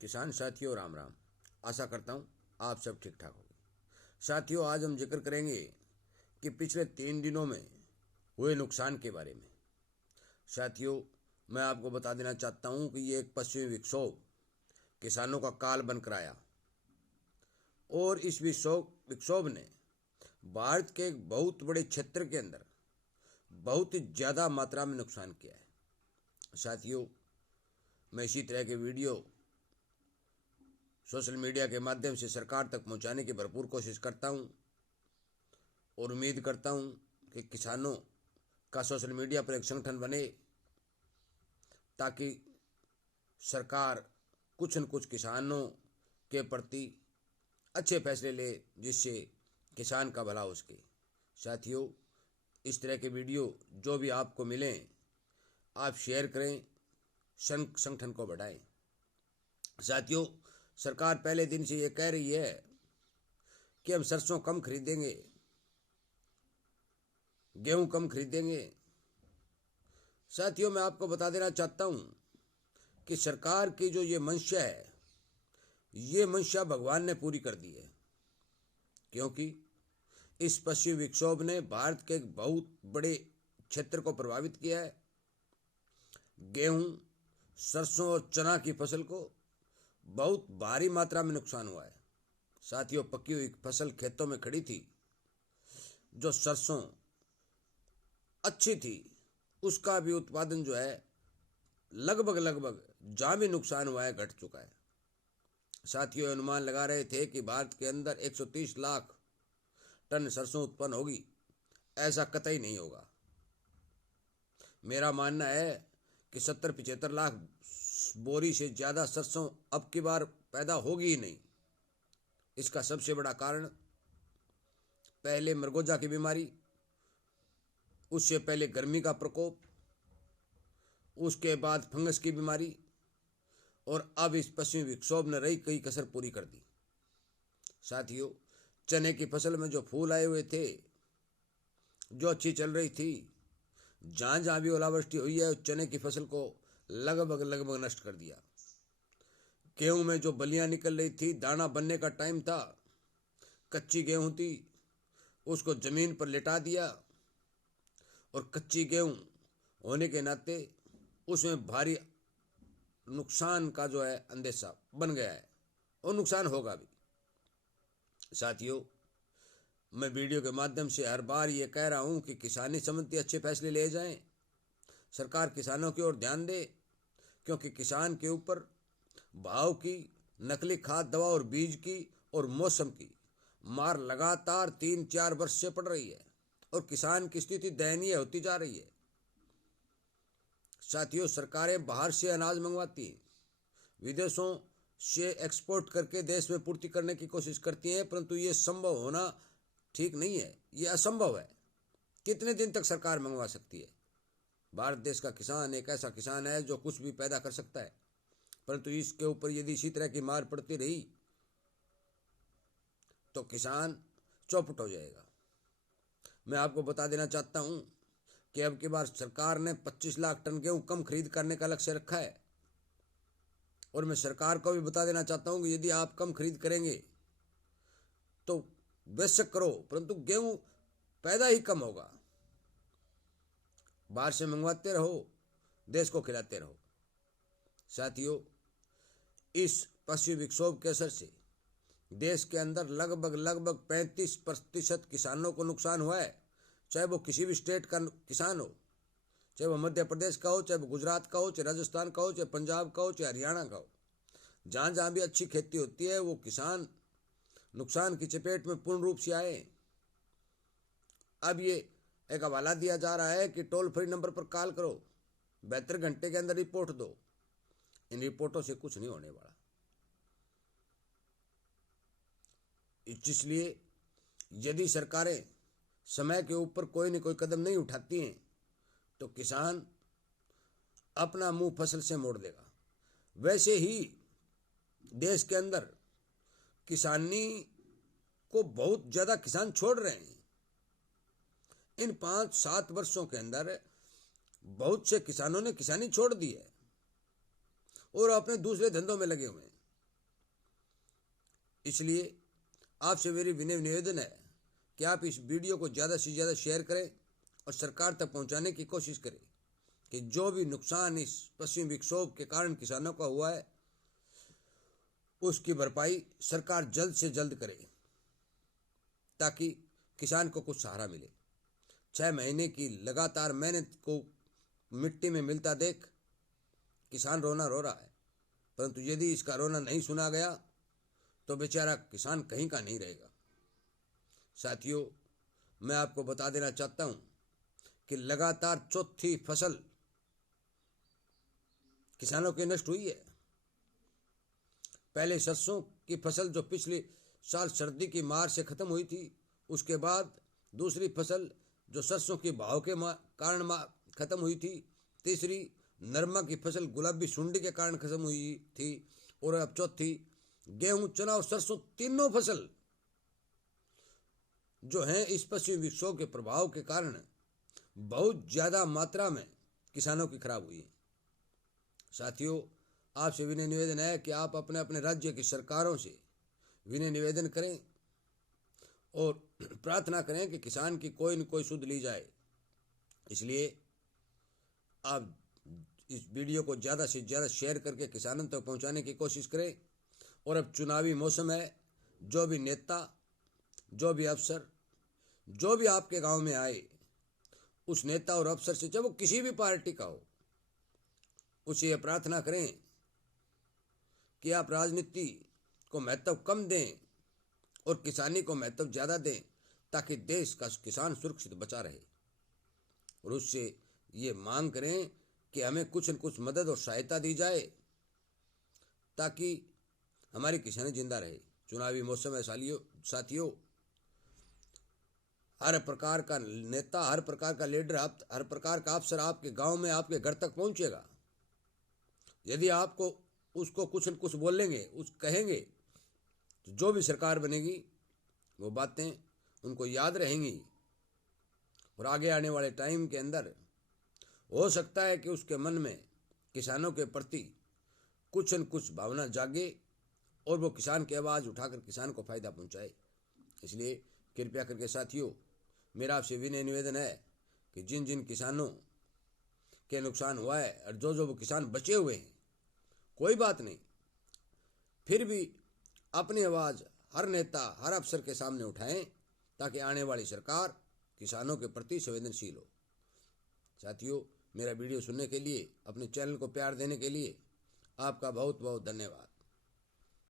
किसान साथियों राम राम। आशा करता हूँ आप सब ठीक ठाक होंगे। साथियों, आज हम जिक्र करेंगे कि पिछले 3 दिनों में हुए नुकसान के बारे में। साथियों, मैं आपको बता देना चाहता हूँ कि ये एक पश्चिमी विक्षोभ किसानों का काल बनकर आया और इस विक्षोभ ने भारत के एक बहुत बड़े क्षेत्र के अंदर बहुत ही ज़्यादा मात्रा में नुकसान किया है। साथियों, मैं इसी तरह के वीडियो सोशल मीडिया के माध्यम से सरकार तक पहुंचाने की भरपूर कोशिश करता हूं और उम्मीद करता हूं कि किसानों का सोशल मीडिया पर एक संगठन बने ताकि सरकार कुछ न कुछ किसानों के प्रति अच्छे फैसले ले, जिससे किसान का भला हो सके। साथियों, इस तरह के वीडियो जो भी आपको मिलें आप शेयर करें, संगठन को बढ़ाएं। साथियों, सरकार पहले दिन से ये कह रही है कि हम सरसों कम खरीदेंगे, गेहूं कम खरीदेंगे। साथियों, मैं आपको बता देना चाहता हूं कि सरकार की जो ये मंशा है, ये मंशा भगवान ने पूरी कर दी है, क्योंकि इस पश्चिमी विक्षोभ ने भारत के एक बहुत बड़े क्षेत्र को प्रभावित किया है। गेहूं, सरसों और चना की फसल को बहुत भारी मात्रा में नुकसान हुआ है। साथियों, पकी हुई फसल खेतों में खड़ी थी, जो सरसों अच्छी थी, उसका भी उत्पादन जो है लगभग जहाँ भी नुकसान हुआ है घट चुका है। साथियों, अनुमान लगा रहे थे कि भारत के अंदर 130 लाख टन सरसों उत्पन्न होगी। ऐसा कतई नहीं होगा। मेरा मानना है कि 70-75 लाख बोरी से ज़्यादा सरसों अब की बार पैदा होगी ही नहीं। इसका सबसे बड़ा कारण पहले मरगोजा की बीमारी, उससे पहले गर्मी का प्रकोप, उसके बाद फंगस की बीमारी, और अब इस पश्चिमी विक्षोभ ने रही कई कसर पूरी कर दी। साथियों, चने की फसल में जो फूल आए हुए थे, जो अच्छी चल रही थी, जहाँ जहाँ भी ओलावृष्टि हुई है, चने की फसल को लगभग नष्ट कर दिया। गेहूं में जो बलियां निकल रही थी, दाना बनने का टाइम था, कच्ची गेहूं थी, उसको जमीन पर लेटा दिया और कच्ची गेहूं होने के नाते उसमें भारी नुकसान का जो है अंदेशा बन गया है और नुकसान होगा भी। साथियों, मैं वीडियो के माध्यम से हर बार ये कह रहा हूं कि किसानी संबंधी अच्छे फैसले ले जाएं, सरकार किसानों की ओर ध्यान दे, क्योंकि किसान के ऊपर भाव की, नकली खाद, दवा और बीज की और मौसम की मार लगातार 3-4 वर्ष से पड़ रही है और किसान की स्थिति दयनीय होती जा रही है। साथियों, सरकारें बाहर से अनाज मंगवाती हैं, विदेशों से एक्सपोर्ट करके देश में पूर्ति करने की कोशिश करती हैं, परंतु ये संभव होना ठीक नहीं है, ये असंभव है। कितने दिन तक सरकार मंगवा सकती है? भारत देश का किसान एक ऐसा किसान है जो कुछ भी पैदा कर सकता है, परंतु इसके ऊपर यदि इसी तरह की मार पड़ती रही तो किसान चौपट हो जाएगा। मैं आपको बता देना चाहता हूं कि अब की बार सरकार ने 25 लाख टन गेहूं कम खरीद करने का लक्ष्य रखा है, और मैं सरकार को भी बता देना चाहता हूं कि यदि आप कम खरीद करेंगे तो बेशक करो, परंतु गेहूं पैदा ही कम होगा। बाहर से मंगवाते रहो, देश को खिलाते रहो। साथियों, इस पश्चिमी विक्षोभ के असर से देश के अंदर लगभग 35% किसानों को नुकसान हुआ है, चाहे वो किसी भी स्टेट का किसान हो, चाहे वो मध्य प्रदेश का हो, चाहे वो गुजरात का हो, चाहे राजस्थान का हो, चाहे पंजाब का हो, चाहे हरियाणा का हो। जहाँ जहाँ भी अच्छी खेती होती है वो किसान नुकसान की चपेट में पूर्ण रूप से आए। अब ये एक हवाला दिया जा रहा है कि टोल फ्री नंबर पर कॉल करो, 72 घंटे के अंदर रिपोर्ट दो। इन रिपोर्टों से कुछ नहीं होने वाला। इसलिए यदि सरकारें समय के ऊपर कोई न कोई कदम नहीं उठाती हैं तो किसान अपना मुंह फसल से मोड़ देगा। वैसे ही देश के अंदर किसानी को बहुत ज़्यादा किसान छोड़ रहे हैं। इन 5-7 वर्षों के अंदर बहुत से किसानों ने किसानी छोड़ दी है और अपने दूसरे धंधों में लगे हुए हैं। इसलिए आपसे मेरी विनय निवेदन है कि आप इस वीडियो को ज़्यादा से ज़्यादा शेयर करें और सरकार तक पहुंचाने की कोशिश करें कि जो भी नुकसान इस पश्चिमी विक्षोभ के कारण किसानों का हुआ है उसकी भरपाई सरकार जल्द से जल्द करे, ताकि किसान को कुछ सहारा मिले। 6 महीने की लगातार मेहनत को मिट्टी में मिलता देख किसान रोना रो रहा है, परंतु यदि इसका रोना नहीं सुना गया तो बेचारा किसान कहीं का नहीं रहेगा। साथियों, मैं आपको बता देना चाहता हूं कि लगातार चौथी फसल किसानों की नष्ट हुई है। पहले सरसों की फसल जो पिछले साल सर्दी की मार से खत्म हुई थी, उसके बाद दूसरी फसल जो सरसों के भाव के कारण खत्म हुई थी, तीसरी नरमा की फसल गुलाबी सुंडी के कारण खत्म हुई थी, और अब चौथी गेहूं, चना और सरसों, तीनों फसल जो हैं इस पश्चिमी विक्षोभ के प्रभाव के कारण बहुत ज़्यादा मात्रा में किसानों की खराब हुई है। साथियों, आपसे विनय निवेदन है कि आप अपने अपने राज्य की सरकारों से विनय निवेदन करें और प्रार्थना करें कि किसान की कोई न कोई सुध ली जाए। इसलिए आप इस वीडियो को ज़्यादा से ज़्यादा शेयर करके किसानों तक पहुंचाने की कोशिश करें। और अब चुनावी मौसम है, जो भी नेता, जो भी अफसर, जो भी आपके गांव में आए, उस नेता और अफसर से, चाहे वो किसी भी पार्टी का हो, उसे ये प्रार्थना करें कि आप राजनीति को महत्व कम दें और किसानी को महत्व ज़्यादा दें, ताकि देश का किसान सुरक्षित बचा रहे। और उससे ये मांग करें कि हमें कुछ न कुछ मदद और सहायता दी जाए, ताकि हमारी किसानी जिंदा रहे। चुनावी मौसम है साथियों, हर प्रकार का नेता, हर प्रकार का लीडर, हर प्रकार का अफसर आपके गांव में, आपके घर तक पहुंचेगा। यदि आपको उसको कुछ न कुछ बोलेंगे, कहेंगे, तो जो भी सरकार बनेगी वो बातें उनको याद रहेंगी और आगे आने वाले टाइम के अंदर हो सकता है कि उसके मन में किसानों के प्रति कुछ न कुछ भावना जागे और वो किसान की आवाज़ उठाकर किसान को फायदा पहुंचाए। इसलिए कृपया करके साथियों, मेरा आपसे विनय निवेदन है कि जिन जिन किसानों के नुकसान हुआ है और जो वो किसान बचे हुए हैं, कोई बात नहीं, फिर भी अपनी आवाज़ हर नेता, हर अफसर के सामने उठाएं, ताकि आने वाली सरकार किसानों के प्रति संवेदनशील हो। साथियों, मेरा वीडियो सुनने के लिए, अपने चैनल को प्यार देने के लिए आपका बहुत बहुत धन्यवाद।